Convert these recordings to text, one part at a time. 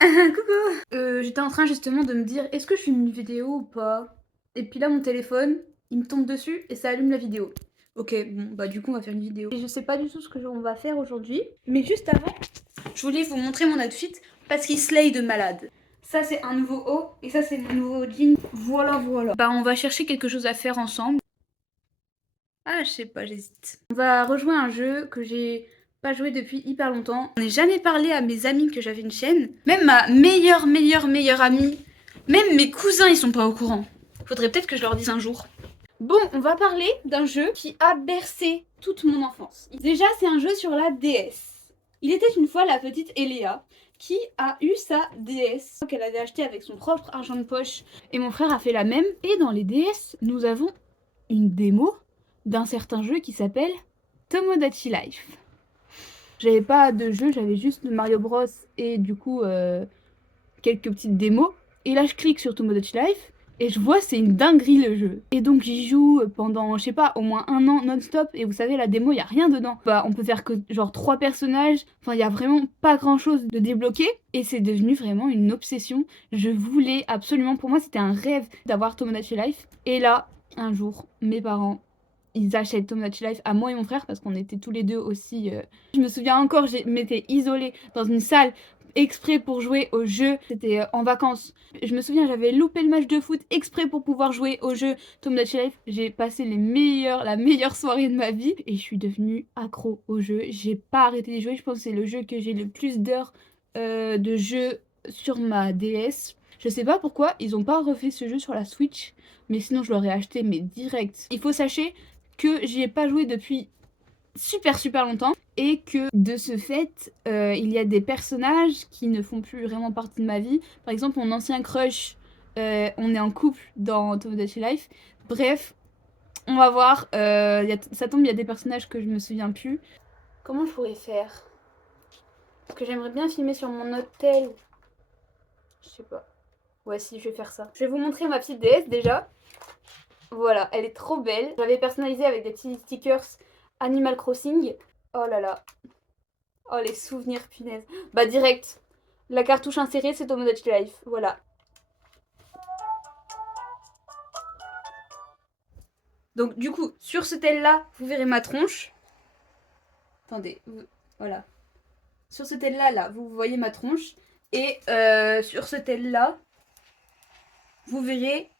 Coucou. J'étais en train justement de me dire, est-ce que je filme une vidéo ou pas? Et puis là, mon téléphone, il me tombe dessus et ça allume la vidéo. Ok, bon, bah du coup, on va faire une vidéo. Et je sais pas du tout ce que on va faire aujourd'hui, mais juste avant, je voulais vous montrer mon outfit parce qu'il slay de malade. Ça, c'est un nouveau haut et ça, c'est mon nouveau jean. Voilà, voilà. Bah, on va chercher quelque chose à faire ensemble. Ah, je sais pas, j'hésite. On va rejoindre un jeu que j'ai pas joué depuis hyper longtemps. Je n'ai jamais parlé à mes amis que j'avais une chaîne. Même ma meilleure amie. Même mes cousins, ils sont pas au courant. Faudrait peut-être que je leur dise un jour. Bon, on va parler d'un jeu qui a bercé toute mon enfance. Déjà, c'est un jeu sur la DS. Il était une fois la petite Eléa qui a eu sa DS qu'elle avait achetée avec son propre argent de poche. Et mon frère a fait la même. Et dans les DS, nous avons une démo d'un certain jeu qui s'appelle Tomodachi Life. J'avais pas de jeu, j'avais juste Mario Bros et du coup quelques petites démos. Et là je clique sur Tomodachi Life et je vois c'est une dinguerie le jeu. Et donc j'y joue pendant je sais pas au moins un an non-stop et vous savez la démo y a rien dedans. Bah on peut faire que genre 3 personnages, enfin y a vraiment pas grand chose de débloquer et c'est devenu vraiment une obsession. Je voulais absolument, pour moi c'était un rêve d'avoir Tomodachi Life. Et là un jour mes parents ils achètent Tomodachi Life à moi et mon frère parce qu'on était tous les deux aussi. Je me souviens encore, je m'étais isolée dans une salle exprès pour jouer au jeu. C'était en vacances. Je me souviens, j'avais loupé le match de foot exprès pour pouvoir jouer au jeu Tomodachi Life. J'ai passé la meilleure soirée de ma vie et je suis devenue accro au jeu. J'ai pas arrêté de jouer. Je pense que c'est le jeu que j'ai le plus d'heures de jeu sur ma DS. Je sais pas pourquoi ils ont pas refait ce jeu sur la Switch, mais sinon je l'aurais acheté mais direct. Il faut sachez que j'y ai pas joué depuis super longtemps et que de ce fait il y a des personnages qui ne font plus vraiment partie de ma vie. Par exemple mon ancien crush, on est en couple dans Tomodachi Life. Bref, on va voir. Ça tombe, il y a des personnages que je me souviens plus. Comment je pourrais faire? Parce que j'aimerais bien filmer sur mon hôtel. Je sais pas. Ouais, si, je vais faire ça. Je vais vous montrer ma petite DS déjà. Voilà, elle est trop belle. Je l'avais personnalisée avec des petits stickers Animal Crossing. Oh là là. Oh les souvenirs, punaise. Bah direct. La cartouche insérée, c'est Tomodachi Life. Voilà. Donc du coup, sur ce tel-là, vous verrez ma tronche. Attendez, voilà. Sur ce tel-là, là, vous voyez ma tronche. Et sur ce tel-là, vous verrez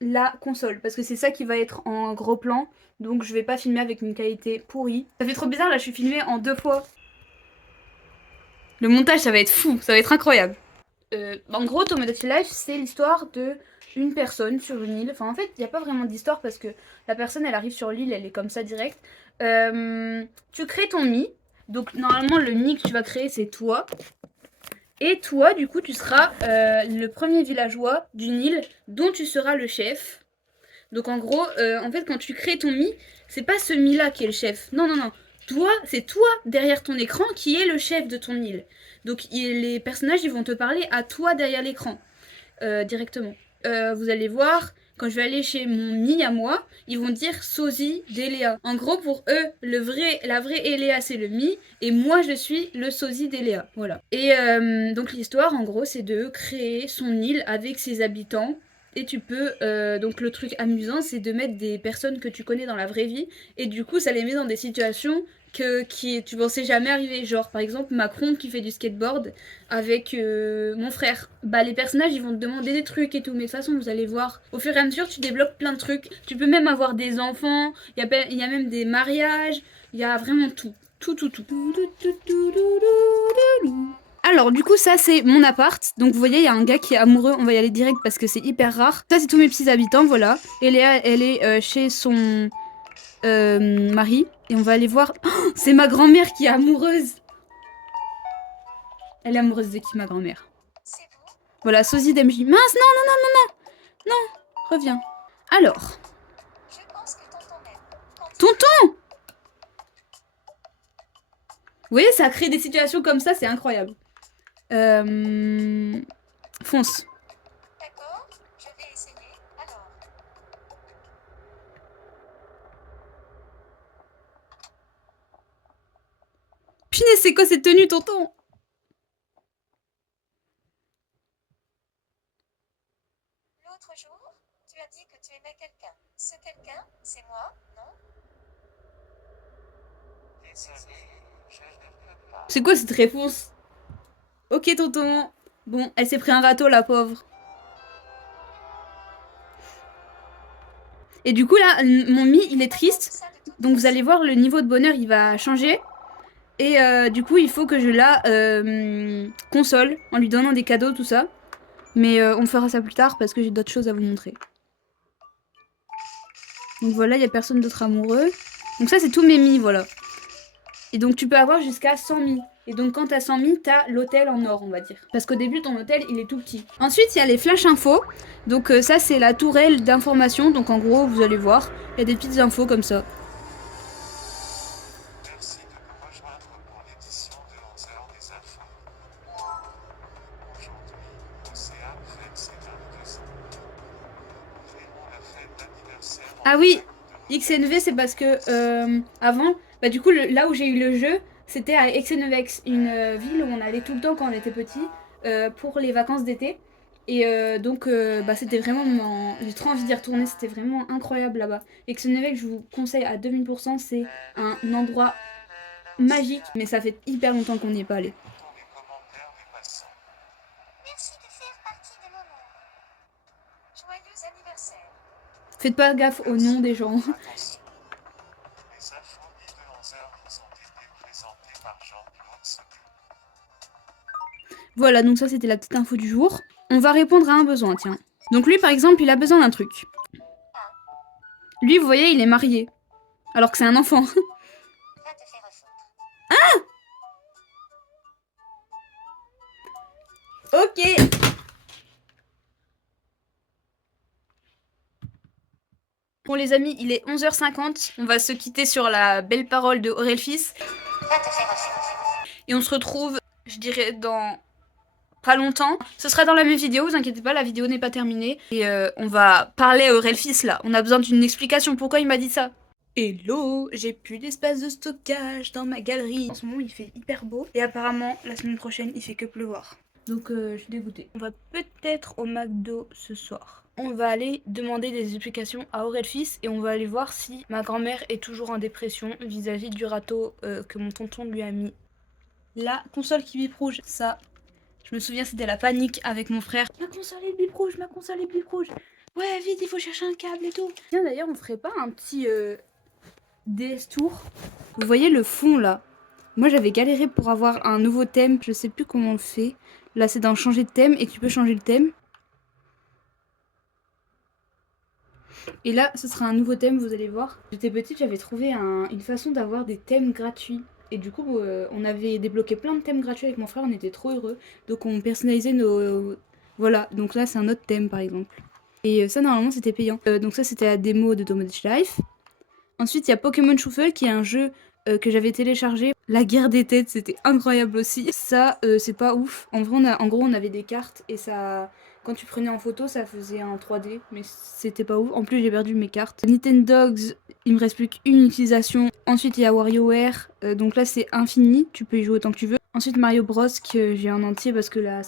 la console. Parce que c'est ça qui va être en gros plan. Donc je vais pas filmer avec une qualité pourrie. Ça fait trop bizarre, là, je suis filmée en 2 fois. Le montage, ça va être fou, ça va être incroyable. En gros, Tomodachi Life, c'est l'histoire de une personne sur une île. Enfin, en fait, il n'y a pas vraiment d'histoire parce que la personne, elle arrive sur l'île, elle est comme ça direct. Tu crées ton nid. Donc, normalement, le nid que tu vas créer, c'est toi. Et toi, du coup, tu seras le premier villageois d'une île dont tu seras le chef. Donc, en gros, en fait, quand tu crées ton nid, c'est pas ce nid-là qui est le chef. Non, non, non. Toi, c'est toi derrière ton écran qui est le chef de ton île. Donc les personnages, ils vont te parler à toi derrière l'écran directement. Vous allez voir, quand je vais aller chez mon nid à moi, ils vont dire sosie d'Eléa. En gros, pour eux, la vraie Eléa, c'est le mi, et moi, je suis le sosie d'Eléa. Voilà. Et donc l'histoire, en gros, c'est de créer son île avec ses habitants. Et tu peux, donc le truc amusant, c'est de mettre des personnes que tu connais dans la vraie vie, et du coup, ça les met dans des situations qui tu pensais jamais arriver. Genre, par exemple, Macron qui fait du skateboard avec mon frère. Bah, les personnages, ils vont te demander des trucs et tout. Mais de toute façon, vous allez voir. Au fur et à mesure, tu débloques plein de trucs. Tu peux même avoir des enfants. Il y a même des mariages. Il y a vraiment tout. Tout. Alors, du coup, ça, c'est mon appart. Donc, vous voyez, il y a un gars qui est amoureux. On va y aller direct parce que c'est hyper rare. Ça, c'est tous mes petits habitants, voilà. Et Léa, elle est chez son mari. Et on va aller voir. Oh, c'est ma grand-mère qui est amoureuse. Elle est amoureuse de qui, ma grand-mère? Voilà, sosie d'MJ. Mince, non, reviens. Alors, tonton! Vous voyez, ça crée des situations comme ça, c'est incroyable. Fonce. D'accord, je vais essayer. Alors, Punaise, c'est quoi cette tenue, tonton? dit que tu aimais quelqu'un. Ce quelqu'un, c'est moi, non? Désolé, je ne peux pas. C'est quoi cette réponse? Ok, tonton. Bon, elle s'est pris un râteau, la pauvre. Et du coup, là, mon Mi, il est triste. Donc, vous allez voir, le niveau de bonheur, il va changer. Et du coup, il faut que je la console en lui donnant des cadeaux, tout ça. Mais on fera ça plus tard parce que j'ai d'autres choses à vous montrer. Donc voilà, il n'y a personne d'autre amoureux. Donc ça, c'est tous mes Mi, voilà. Et donc tu peux avoir jusqu'à 100 Mi. Et donc quand t'as 100 Mi, t'as l'hôtel en or, on va dire. Parce qu'au début, ton hôtel, il est tout petit. Ensuite, il y a les flash infos. Donc ça, c'est la tourelle d'information. Donc en gros, vous allez voir, il y a des petites infos comme ça. Merci de nous rejoindre pour l'édition de 11 heures des infos. Aujourd'hui, Océane fête ses 22 ans. Nous verrons la fête d'anniversaire en Ah oui, direct de XNV, c'est parce que avant, bah du coup, là où j'ai eu le jeu, c'était à Exenevex, une ville où on allait tout le temps quand on était petit pour les vacances d'été. Et donc, bah, c'était vraiment. J'ai trop envie d'y retourner, c'était vraiment incroyable là-bas. Exenevex, je vous conseille à 2000%, c'est un endroit magique, mais ça fait hyper longtemps qu'on n'y est pas allé. Écoutons les commentaires des passants. Merci de faire partie de mon monde. Joyeux anniversaire. Faites pas gaffe au nom des gens. Attention. Les infos de 11 heures vous ont été présentées par Jean-Claude Secret. Voilà, donc ça c'était la petite info du jour. On va répondre à un besoin, tiens. Donc lui par exemple, il a besoin d'un truc. Lui, vous voyez, il est marié. Alors que c'est un enfant. Va te faire foutre. Ok. Bon les amis, il est 11h50. On va se quitter sur la belle parole de Aurelfils. Va te faire foutre. Et on se retrouve, je dirais, dans pas longtemps. Ce sera dans la même vidéo, vous inquiétez pas, la vidéo n'est pas terminée. Et on va parler à Aurelfils là. On a besoin d'une explication, pourquoi il m'a dit ça. Hello, j'ai plus d'espace de stockage dans ma galerie. En ce moment, il fait hyper beau. Et apparemment, la semaine prochaine, il fait que pleuvoir. Donc, je suis dégoûtée. On va peut-être au McDo ce soir. On va aller demander des explications à Aurelfils et on va aller voir si ma grand-mère est toujours en dépression vis-à-vis du râteau que mon tonton lui a mis. La console qui bip rouge, ça, je me souviens, c'était la panique avec mon frère. Ma console est bip rouge, ma console est bip rouge. Ouais, vite, il faut chercher un câble et tout. Tiens, d'ailleurs, on ferait pas un petit DS Tour. Vous voyez le fond là? Moi, j'avais galéré pour avoir un nouveau thème. Je sais plus comment on le fait. Là, c'est dans changer de thème et tu peux changer le thème. Et là, ce sera un nouveau thème, vous allez voir. J'étais petite, j'avais trouvé une façon d'avoir des thèmes gratuits. Et du coup, on avait débloqué plein de thèmes gratuits avec mon frère, on était trop heureux. Donc on personnalisait nos... Voilà, donc là c'est un autre thème par exemple. Et ça normalement c'était payant. Donc ça c'était la démo de Tomodachi Life. Ensuite il y a Pokémon Shuffle qui est un jeu que j'avais téléchargé. La guerre des têtes, c'était incroyable aussi. Ça, c'est pas ouf. En vrai, en gros, on avait des cartes et ça... Quand tu prenais en photo, ça faisait un 3D, mais c'était pas ouf. En plus, j'ai perdu mes cartes. Nintendogs, il me reste plus qu'une utilisation. Ensuite, il y a WarioWare. Donc là, c'est infini. Tu peux y jouer autant que tu veux. Ensuite, Mario Bros, que j'ai en entier parce que la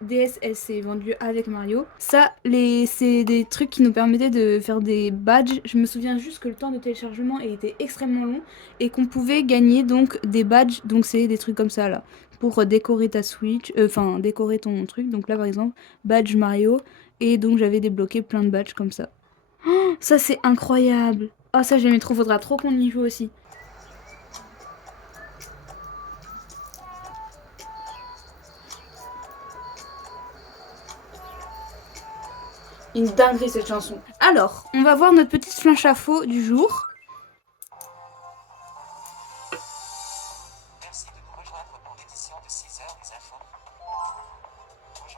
DS, elle s'est vendue avec Mario. Ça, c'est des trucs qui nous permettaient de faire des badges. Je me souviens juste que le temps de téléchargement était extrêmement long et qu'on pouvait gagner donc des badges. Donc c'est des trucs comme ça là, pour décorer ta Switch, enfin décorer ton truc. Donc là par exemple, badge Mario. Et donc j'avais débloqué plein de badges comme ça. Oh, ça c'est incroyable. Oh ça j'aimais trop, faudra trop qu'on y joue aussi. Une dinguerie cette chanson. Alors, on va voir notre petite flash info du jour. Merci de nous rejoindre pour l'édition de 6 heures des infos.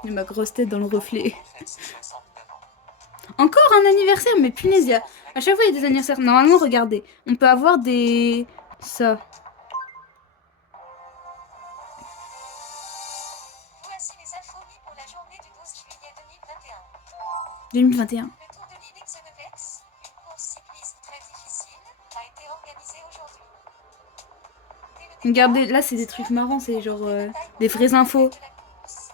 Et ma grosse tête dans le reflet. On fête ses 69 ans. Encore un anniversaire, mais punaise, à chaque fois il y a des anniversaires. Normalement, regardez, on peut avoir des... Ça. Voici les infos mis pour la journée du 12 juillet 2021. 2021. Le Tour de l'île Xenevex, une course cycliste très difficile, a été organisée aujourd'hui. Dès le départ, Regardez, là c'est des trucs marrants, c'est genre des vraies infos. de la course.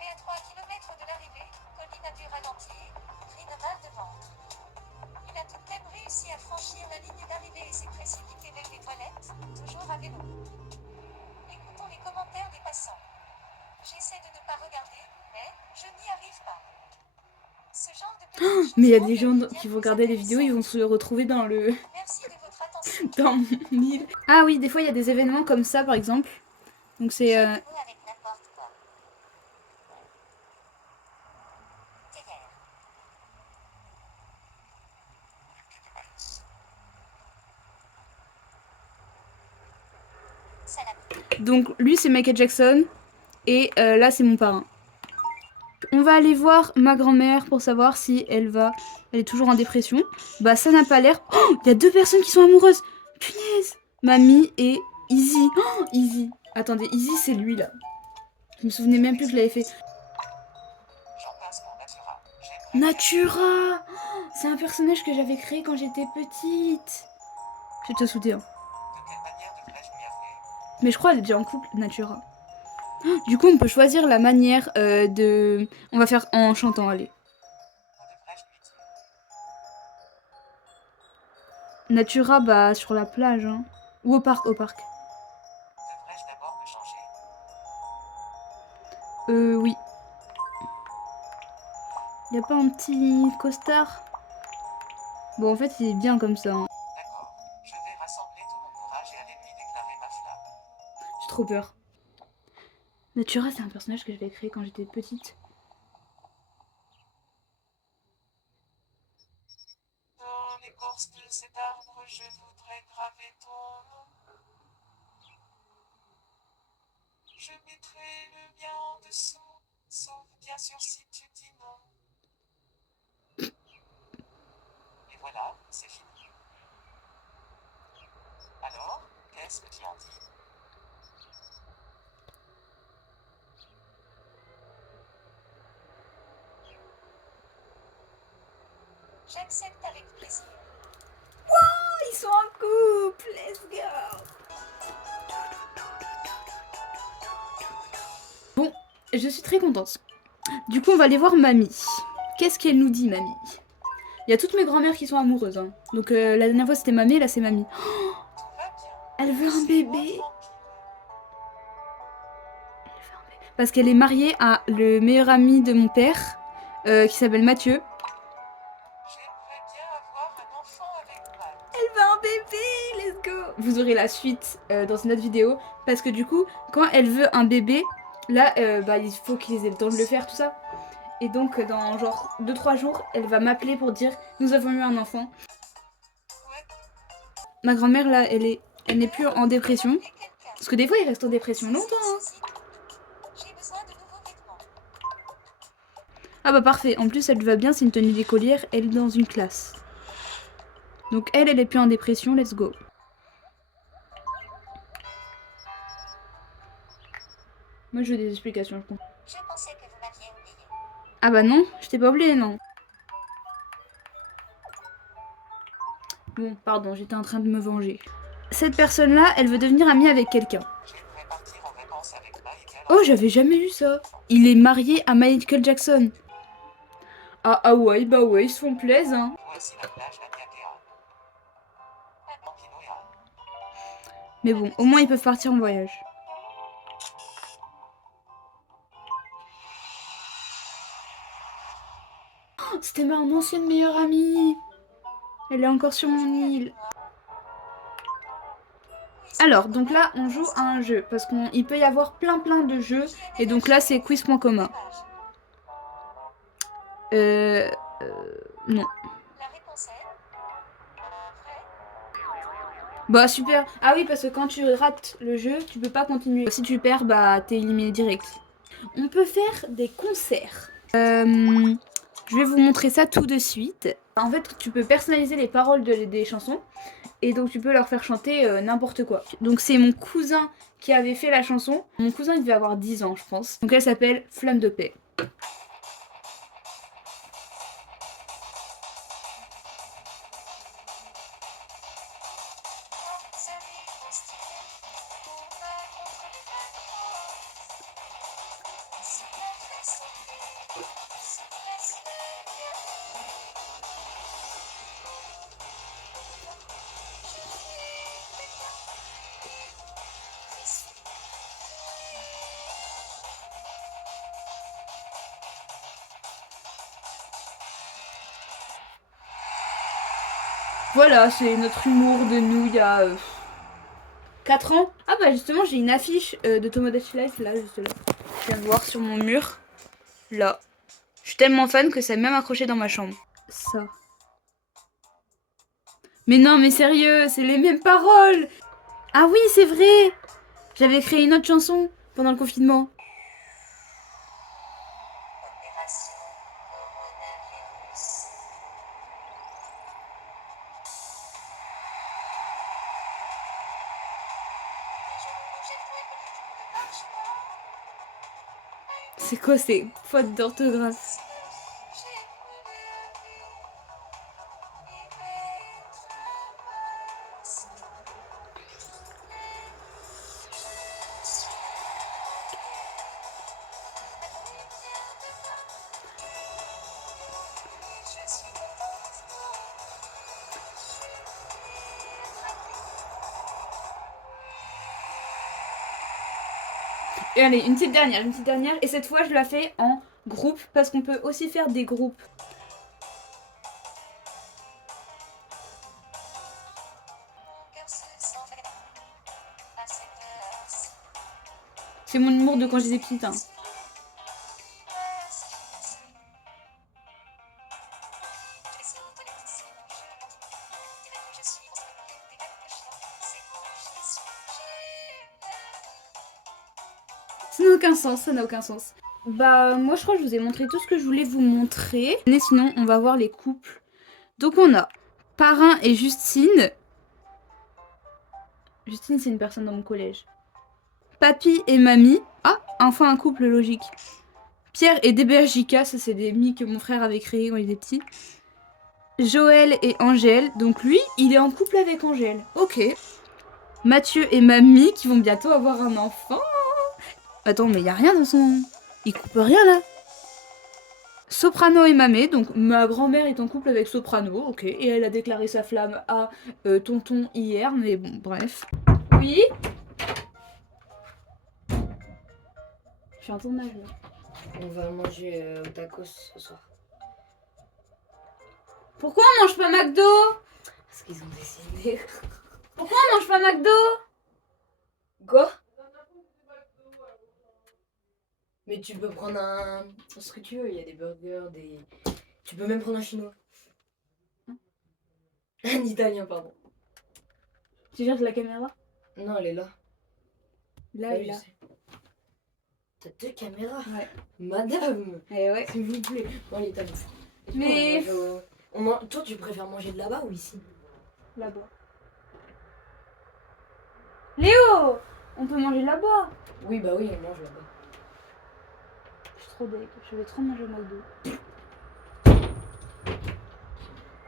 Mais à 3 km de l'arrivée, colline a dû ralentir, cri de mal devant. Mais il y a des gens qui vont regarder les vidéos, ils vont se retrouver dans le Merci de votre attention. dans mon île. Ah oui, des fois il y a des événements comme ça par exemple. Donc c'est Jouez avec n'importe quoi. TR. Salami. donc lui c'est Michael Jackson et là c'est mon parrain. On va aller voir ma grand-mère pour savoir si elle est toujours en dépression. Bah ça n'a pas l'air. Oh, il y a deux personnes qui sont amoureuses. Punaise. Mamie et Izzy. Oh, Izzy. Attendez, Izzy c'est lui là. Je me souvenais même plus que je l'avais fait. J'en passe pour Natura. Natura. Oh, c'est un personnage que j'avais créé quand j'étais petite. Je vais te souder. Hein. De quelle manière devrais-je m'y avouer? Mais je crois qu'elle est déjà en couple, Natura. Du coup, on peut choisir la manière de... On va faire en chantant, allez. Où devrais-je lui dire? Natura, bah, sur la plage, hein. Ou au parc, Devrais-je d'abord me changer? Oui. Y a pas un petit costard? Bon, en fait, il est bien comme ça. Hein. D'accord. Je vais rassembler tout mon courage et aller lui déclarer ma flamme. J'ai trop peur. Natura, c'est un personnage que j'avais créé quand j'étais petite. Dans l'écorce de cet arbre, je voudrais graver ton nom. Je mettrai le mien en dessous, sauf bien sûr si tu dis non. Et voilà, c'est fini. Alors, qu'est-ce que tu en dis? J'accepte avec plaisir. Ils sont en couple, let's go. Bon, je suis très contente. Du coup, on va aller voir mamie. Qu'est-ce qu'elle nous dit, mamie? Il y a toutes mes grand-mères qui sont amoureuses. Hein. Donc la dernière fois c'était mamie, là c'est mamie. Oh, Tout va bien. elle veut un Laissez-moi bébé. tranquille. Parce qu'elle est mariée à le meilleur ami de mon père, qui s'appelle Mathieu. J'aimerais bien avoir un enfant avec Matt. Elle veut un bébé, let's go. Vous aurez la suite dans une autre vidéo. Parce que du coup, quand elle veut un bébé, là, bah, il faut qu'ils aient le temps de le faire, tout ça. Et donc, dans genre 2-3 jours, elle va m'appeler pour dire « Nous avons eu un enfant Ouais, ». Ma grand-mère, là, elle n'est plus en dépression. Et quelqu'un. Parce que des fois, ils restent en dépression longtemps. Hein. J'ai besoin de nouveaux vêtements. Ah bah parfait. En plus, elle lui va bien, c'est une tenue d'écolière. Elle est dans une classe. Donc elle est plus en dépression, let's go. Moi, je veux des explications, je pense. Je pensais que vous m'aviez oublié. Ah bah non, je t'ai pas oublié, non. Bon, pardon, j'étais en train de me venger. Cette personne-là, elle veut devenir amie avec quelqu'un. j'aimerais partir en vacances avec Michael. Oh, j'avais jamais vu ça. Il est marié à Michael Jackson. Ah ouais, bah ouais, ils se font plaisir, hein. Voici la plage d'Aniakea. Pampinoea. Mais bon, au moins ils peuvent partir en voyage. Oh, c'était ma ancienne meilleure amie. Elle est encore sur mon île. Alors, donc là, on joue à un jeu. Parce qu'il peut y avoir plein de jeux. Et donc là, c'est quiz.com. Non. La réponse est vrai. Bah super. Ah oui, parce que quand tu rates le jeu, tu peux pas continuer. Si tu perds, bah t'es éliminé direct. On peut faire des concerts. Je vais vous montrer ça tout de suite. En fait, tu peux personnaliser les paroles des chansons. Et donc tu peux leur faire chanter n'importe quoi. Donc c'est mon cousin qui avait fait la chanson. Mon cousin il devait avoir 10 ans je pense. Donc elle s'appelle Flamme de paix. Salut, mon style. Combat contre les vacances. Si la face se passe bien. Voilà, c'est notre humour de nous il y a 4 ans. Ah bah justement, j'ai une affiche de Tomodachi Life là, juste là. Je viens de voir sur mon mur. Là. Je suis tellement fan que ça m'est même accroché dans ma chambre. Ça. Mais non, mais sérieux, c'est les mêmes paroles. Ah oui, c'est vrai. J'avais créé une autre chanson pendant le confinement. Opération Coronavirus. Bonjour, j'ai trouvé politique de marche. C'est quoi ces fautes d'orthographe? J'ai brûlé la vie. Il est traverse. Je suis contente. Et allez, une petite dernière, une petite dernière. Et cette fois, je la fais en groupe parce qu'on peut aussi faire des groupes. Mon cœur se s'envole à cette heure-ci. C'est mon humour de quand j'étais petite. Hein. Ça n'a aucun sens, ça n'a aucun sens. Bah, moi je crois que je vous ai montré tout ce que je voulais vous montrer. Mais sinon, on va voir les couples. Donc on a Parrain et Justine. Justine, c'est une personne dans mon collège. Papy et Mamie. Ah, enfin un couple logique. Pierre et DBHJK, ça c'est des mi que mon frère avait créé quand il était petit. Joël et Angèle, donc lui, il est en couple avec Angèle. Ok. Mathieu et Mamie qui vont bientôt avoir un enfant. Attends, mais y a rien dans son... Il coupe rien là. Soprano et Mamé, donc ma grand-mère est en couple avec Soprano, ok, et elle a déclaré sa flamme à Tonton hier, mais bon, bref. Oui. Je suis en tournage là. On va manger au tacos ce soir. Pourquoi on mange pas McDo? Parce qu'ils ont décidé. Pourquoi on mange pas McDo? Quoi? Mais tu peux prendre ce que tu veux, il y a des burgers, des... Tu peux même prendre un chinois. Un italien, pardon. Tu cherches la caméra? Non, elle est là. Là Ouais, et je là. sais. T'as 2 caméras? Ouais. Madame, Eh ouais. s'il vous plaît. Bon, allez, t'as Mais... Toi, tu préfères manger de là-bas ou ici? Là-bas. Léo! On peut manger là-bas. Oui, bah oui, on mange là-bas. Je suis trop deg. Je vais trop manger au McDo.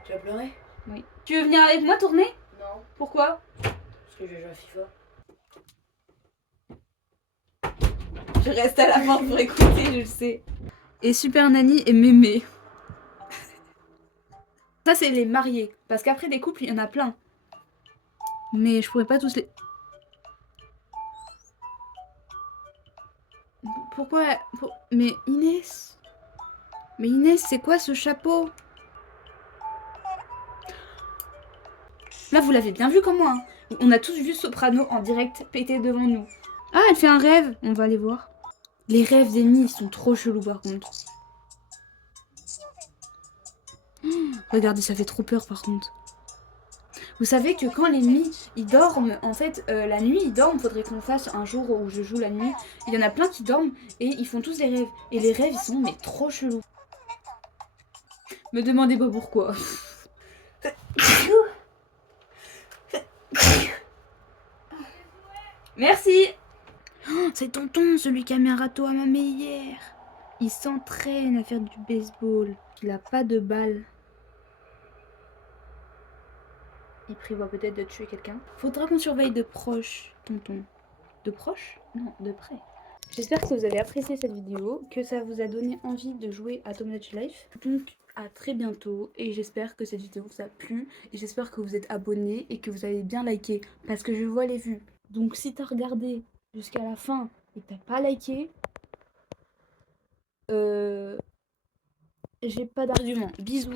Tu vas pleurer? Oui. Tu veux venir avec moi tourner? Non, Pourquoi? parce que je vais jouer à FIFA. Je reste à la porte pour écouter, je le sais. Et Super Nanny et Mémé. Ça, c'est les mariés. Parce qu'après, des couples, il y en a plein. Mais je pourrais pas tous les... Pourquoi... Mais Inès... Mais Inès, c'est quoi ce chapeau? Là, vous l'avez bien vu comme moi. Hein. On a tous vu Soprano en direct péter devant nous. Ah, elle fait un rêve. On va aller voir. Les rêves d'Amy, ils sont trop chelous par contre. Regardez, ça fait trop peur par contre. Vous savez que quand les nuits, ils dorment, en fait, la nuit, ils dorment, faudrait qu'on fasse un jour où je joue la nuit. Il y en a plein qui dorment et ils font tous des rêves. Et les rêves, ils sont mais trop chelous. Me demandez pas pourquoi. Merci. Oh, c'est tonton, celui qui a mis un râteau à mamie hier. Il s'entraîne à faire du baseball. Il a pas de balle. Il prévoit peut-être de tuer quelqu'un. Faudra qu'on surveille de proche, tonton. De proche? Non, de près. J'espère que vous avez apprécié cette vidéo, que ça vous a donné envie de jouer à Tomodachi Life. Donc à très bientôt et j'espère que cette vidéo vous a plu et j'espère que vous êtes abonnés et que vous avez bien liké parce que je vois les vues. Donc si t'as regardé jusqu'à la fin et que t'as pas liké, j'ai pas d'argument. Bisous.